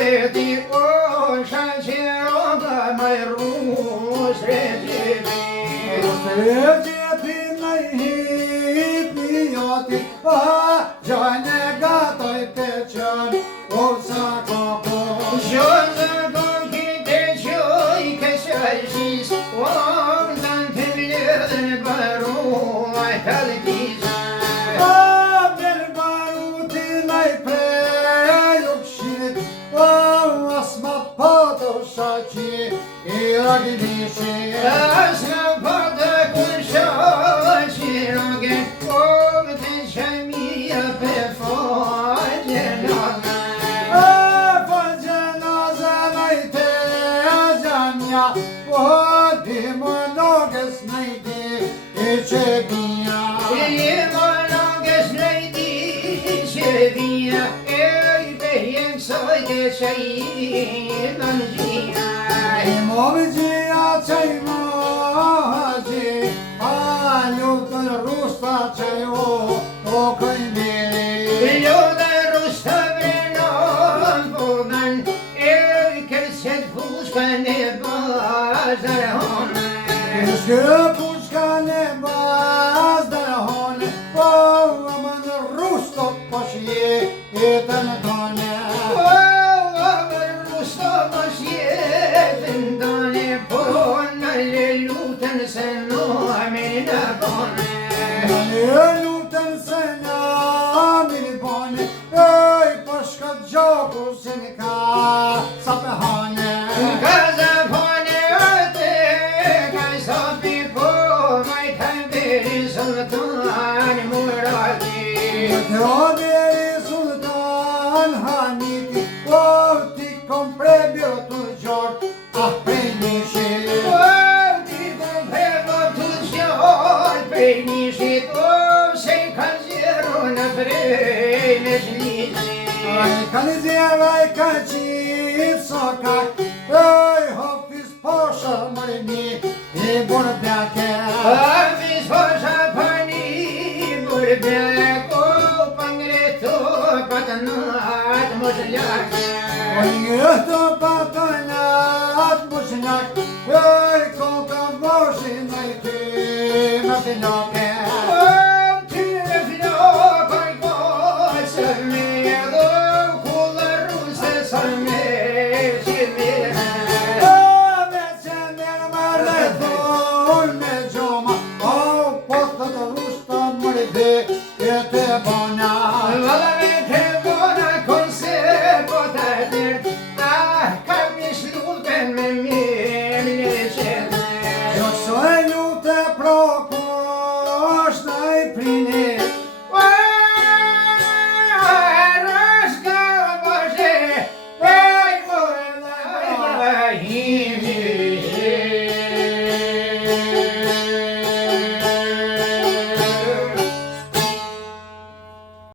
veti o shaqeroga mai rus regjeti në hipi joti gjojnë e gatoj për qënë o sa kako Shozë kokite qoj kësajshis o në të vlerën baru a halkisa Bel baruti naj prej u kshit asma pato shaqi I ragdishi Asma pato kun shaqi roge o të qëmija për fajgjenazë Fajgjenazë najte gjanja po di më nogës najti I qebija Imomëgjia qaj mëgji lutën rusta qaj o këndiri Lutën rusta vrenon përgan kërset fushkan e bazar hone Kërshkë fushkan e bazar hone po më në rusto po shje të në tone Lutën se në amin bone Ej, përshka gjoku si në ka sa për hane Ka sa pone ate, ka sa pipo Maj të beri sultan murati Të beri sultan haniti O ti kom prebjo të gjort Ah, prej një shirë Prej nishit o se kanë zjeru në prej me zhnizit Ai kanë zjeru, ai ka qitë sokak Ej, hofis posha mërni I burë bjake Hafis posha përni burë bjak O pangreto patanat moshlak Pangreto patanat moshlak Ej, koka moshin ai ti Në